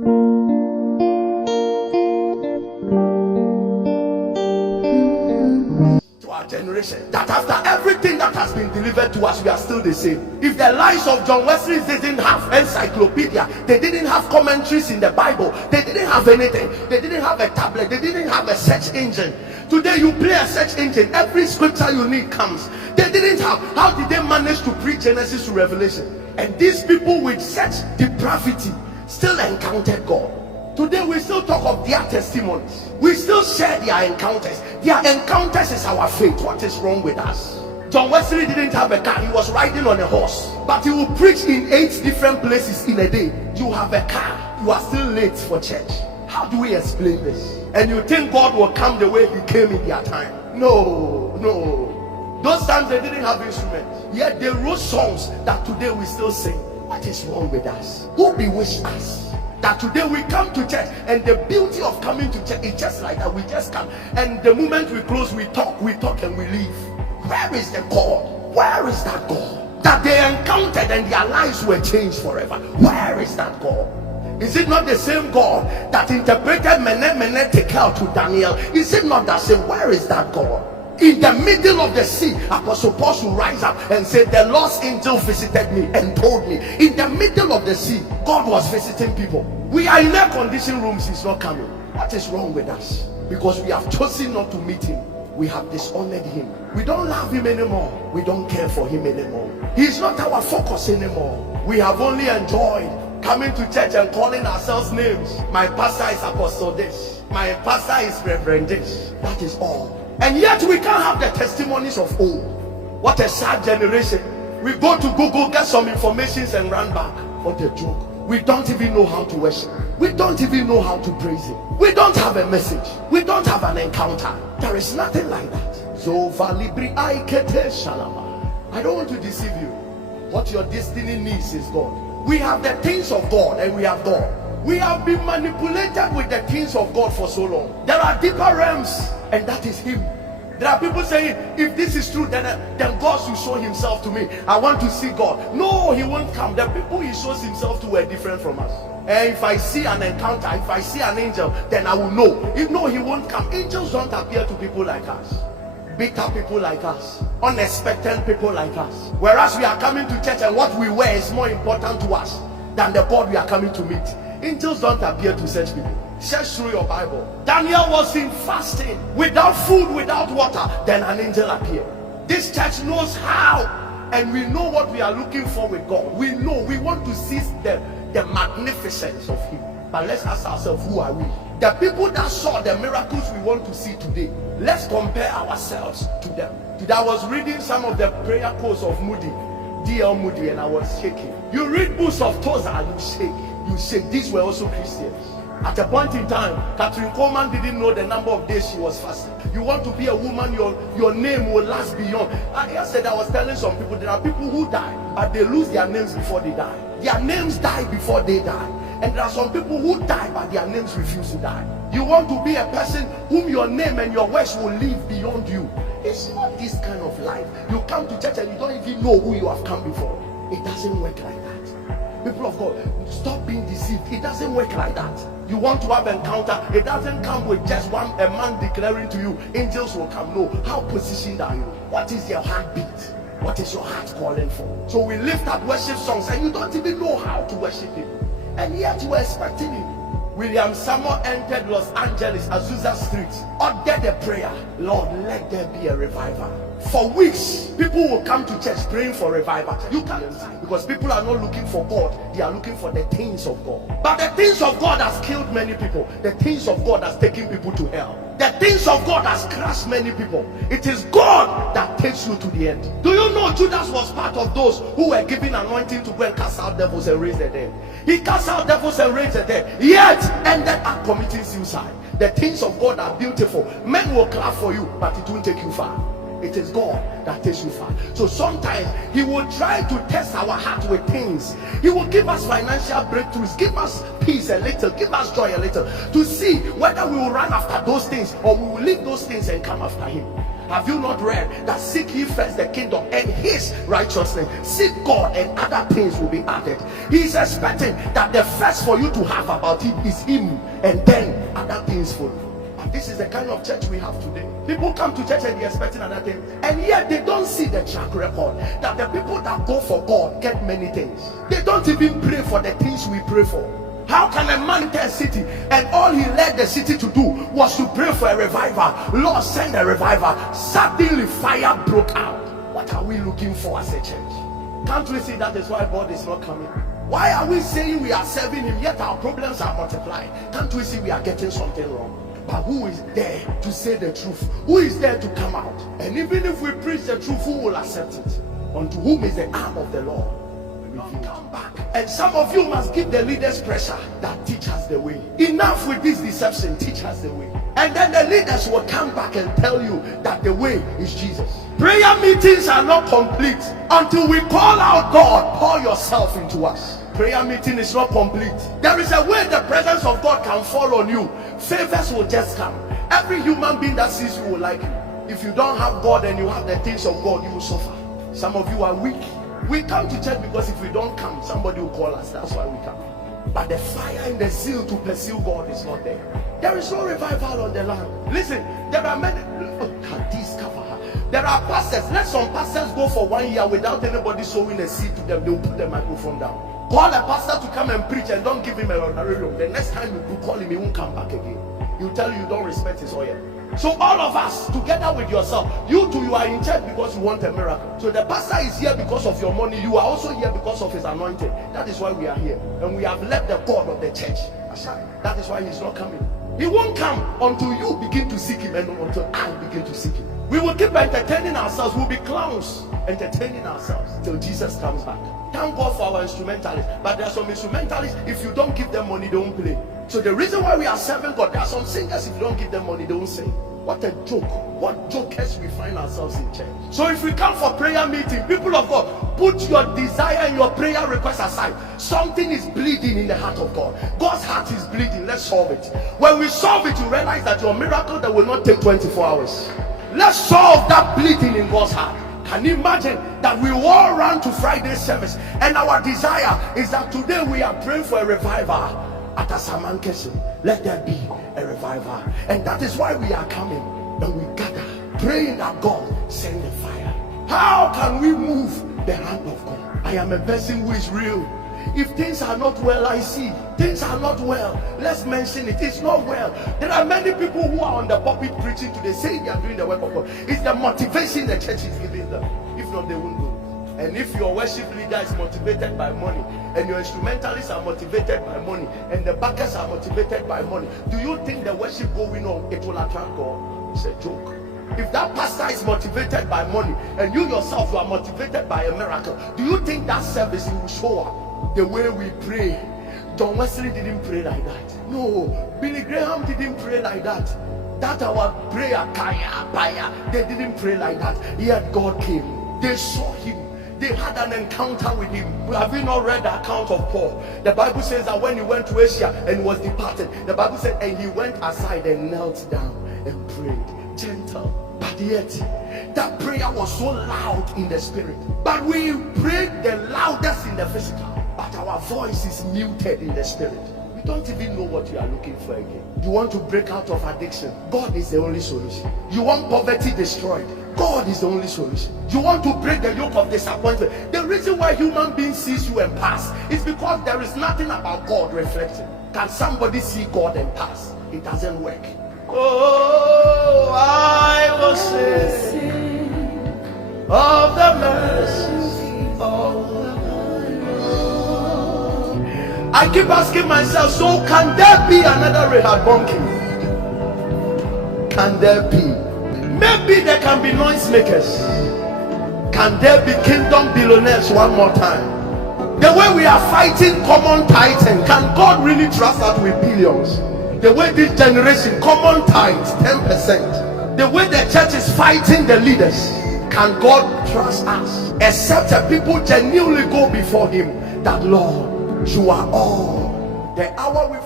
To our generation, that after everything that has been delivered to us, we are still the same. If the lives of John Wesley didn't have encyclopedia, they didn't have commentaries in the Bible, they didn't have anything, they didn't have a tablet, they didn't have a search engine. Today you play a search engine, every scripture you need comes. They didn't have. How did they manage to preach Genesis to Revelation? And these people with such depravity still encountered God. Today we still talk of their testimonies, we still share their encounters. Their encounters is our faith. What is wrong with us? John Wesley didn't have a car, he was riding on a horse, but he will preach in 8 different places in a day. You have a car, you are still late for church. How do we explain this? And you think God will come the way he came in their time? No, no. Those times they didn't have instruments, yet they wrote songs that today we still sing. What is wrong with us? Who bewitched us that today we come to church, and the beauty of coming to church is just like that? We just come, and the moment we close, we talk and we leave. Where is the God? Where is that God that they encountered and their lives were changed forever? Where is that God? Is it not the same God that interpreted Mene Tekel to Daniel? Is it not the same? Where is that God? In the middle of the sea, Apostle Paul should rise up and say, the Lord's angel visited me and told me. In the middle of the sea, God was visiting people. We are in air conditioned rooms, he's not coming. What is wrong with us? Because we have chosen not to meet him. We have dishonored him. We don't love him anymore. We don't care for him anymore. He's not our focus anymore. We have only enjoyed coming to church and calling ourselves names. My pastor is Apostle this, my pastor is Reverend this. That is all. And yet we can't have the testimonies of old. What a sad generation. We go to Google, get some informations and run back. What a joke. We don't even know how to worship. We don't even know how to praise him. We don't have a message. We don't have an encounter. There is nothing like that. I don't want to deceive you. What your destiny needs is God. We have the things of God and we have God. We have been manipulated with the things of God for so long. There are deeper realms, and that is him. There are people saying, if this is true, then God should show himself to me. I want to see God. No, he won't come. The people he shows himself to are different from us. And if I see an encounter, if I see an angel, then I will know. If no, he won't come. Angels don't appear to people like us. Bitter people like us, unexpected people like us. Whereas we are coming to church and what we wear is more important to us than the God we are coming to meet. Angels don't appear to such people. Search through your Bible. Daniel was in fasting, without food, without water. Then an angel appeared. This church knows how, and we know what we are looking for with God. We know we want to see the magnificence of him. But let's ask ourselves, who are we? The people that saw the miracles we want to see today, let's compare ourselves to them. Today I was reading some of the prayer quotes of Moody, D.L. Moody, and I was shaking. You read books of Tozer, you shake. You shake. These were also Christians. At a point in time, Catherine Coleman didn't know the number of days she was fasting. You want to be a woman, your name will last beyond. Yesterday I was telling some people, there are people who die, but they lose their names before they die. Their names die before they die. And there are some people who die, but their names refuse to die. You want to be a person whom your name and your works will live beyond you. It's not this kind of life. You come to church and you don't even know who you have come before. It doesn't work like that. People of God, stop being deceived. It doesn't work like that. You want to have encounter, it doesn't come with just a man declaring to you, angels will come. No. How positioned are you? What is your heartbeat? What is your heart calling for? So we lift up worship songs and you don't even know how to worship him. And yet you are expecting him. William Samuel entered Los Angeles, Azusa Street, ordered a prayer. Lord, let there be a revival. For weeks, people will come to church praying for revival. You can't, because people are not looking for God, they are looking for the things of God. But the things of God has killed many people. The things of God has taken people to hell. The things of God has crushed many people. It is God that takes you to the end. Do you know Judas was part of those who were given anointing to go and cast out devils and raise the dead? He cast out devils and raised the dead, yet ended up committing suicide. The things of God are beautiful. Men will clap for you, but it won't take you far. It is God that takes you far. So sometimes he will try to test our heart with things. He will give us financial breakthroughs, give us peace a little, give us joy a little, to see whether we will run after those things or we will leave those things and come after him. Have you not read that seek ye first the kingdom and his righteousness? Seek God and other things will be added. He is expecting that the first for you to have about him is him, and then other things follow. And this is the kind of church we have today. People come to church and they're expecting other things, and yet they don't see the track record that the people that go for God get many things. They don't even pray for the things we pray for. How can a man enter a city and all he led the city to do was to pray for a revival? Lord, send a revival. Suddenly fire broke out. What are we looking for as a church? Can't we see that is why God is not coming? Why are we saying we are serving him yet our problems are multiplying? Can't we see we are getting something wrong? But who is there to say the truth? Who is there to come out? And even if we preach the truth, who will accept it? Unto whom is the arm of the Lord? Come back. And some of you must give the leaders pressure that teach us the way. Enough with this deception, teach us the way. And then the leaders will come back and tell you that the way is Jesus. Prayer meetings are not complete until we call out God, pour yourself into us. Prayer meeting is not complete. There is a way the presence of God can fall on you. Favors will just come. Every human being that sees you will like you. If you don't have God and you have the things of God, you will suffer. Some of you are weak. We come to church because if we don't come, somebody will call us. That's why we come. But the fire and the zeal to pursue God is not there. There is no revival on the land. Listen, there are many. There are pastors. Let some pastors go for 1 year without anybody sowing a seed to them. They will put the microphone down. Call a pastor to come and preach and don't give him a honorarium. The next time you call him, he won't come back again. He'll tell you don't respect his oil. So all of us together with yourself, you too, you are in church because you want a miracle. So the pastor is here because of your money. You are also here because of his anointing. That is why we are here. And we have left the God of the church aside. That is why he's not coming. He won't come until you begin to seek him and until I begin to seek him. We will keep entertaining ourselves. We'll be clowns entertaining ourselves till Jesus comes back. Thank God for our instrumentalists. But there are some instrumentalists, if you don't give them money, they won't play. So the reason why we are serving God, there are some singers, if you don't give them money, they won't sing. What a joke. What jokers we find ourselves in church. So if we come for prayer meeting, people of God, put your desire and your prayer request aside. Something is bleeding in the heart of God. God's heart is bleeding. Let's solve it. When we solve it, you realize that your miracle that will not take 24 hours. Let's solve that bleeding in God's heart. Can you imagine that we all run to Friday service and our desire is that today we are praying for a revival at Asamankesi? Let there be a revival, and that is why we are coming and we gather praying that God send the fire. How can we move the hand of God? I am a person who is real. If things are not well, I see things are not well. Let's mention it. It's not well. There are many people who are on the pulpit preaching today saying they are doing the work of God. It's the motivation the church is giving them. If not, they won't do. And if your worship leader is motivated by money, and your instrumentalists are motivated by money, and the backers are motivated by money, do you think the worship going on, it will attract God? It's a joke. If that pastor is motivated by money, and you yourself you are motivated by a miracle, do you think that service will show up? The way we pray. John Wesley didn't pray like that. No, Billy Graham didn't pray like that. That our prayer, they didn't pray like that. Yet God came. They saw him. They had an encounter with him. Have you not read the account of Paul? The Bible says that when he went to Asia and was departed, the Bible said, and he went aside and knelt down and prayed. Gentle. But yet, that prayer was so loud in the spirit. But we prayed the loudest in the physical. But our voice is muted in the spirit. We don't even know what you are looking for again. You want to break out of addiction? God is the only solution. You want poverty destroyed? God is the only solution. You want to break the yoke of disappointment? The reason why human beings sees you and pass is because there is nothing about God reflecting. Can somebody see God and pass? It doesn't work. Oh, I will sing of the mercy of the Lord. I keep asking myself, so can there be another Rehoboam king? Can there be? Maybe there can be noisemakers. Can there be kingdom billionaires one more time? The way we are fighting common titan, can God really trust us with billions? The way this generation, common tithes, 10%. The way the church is fighting the leaders, can God trust us? Except that people genuinely go before him, that Lord, you are all. The hour we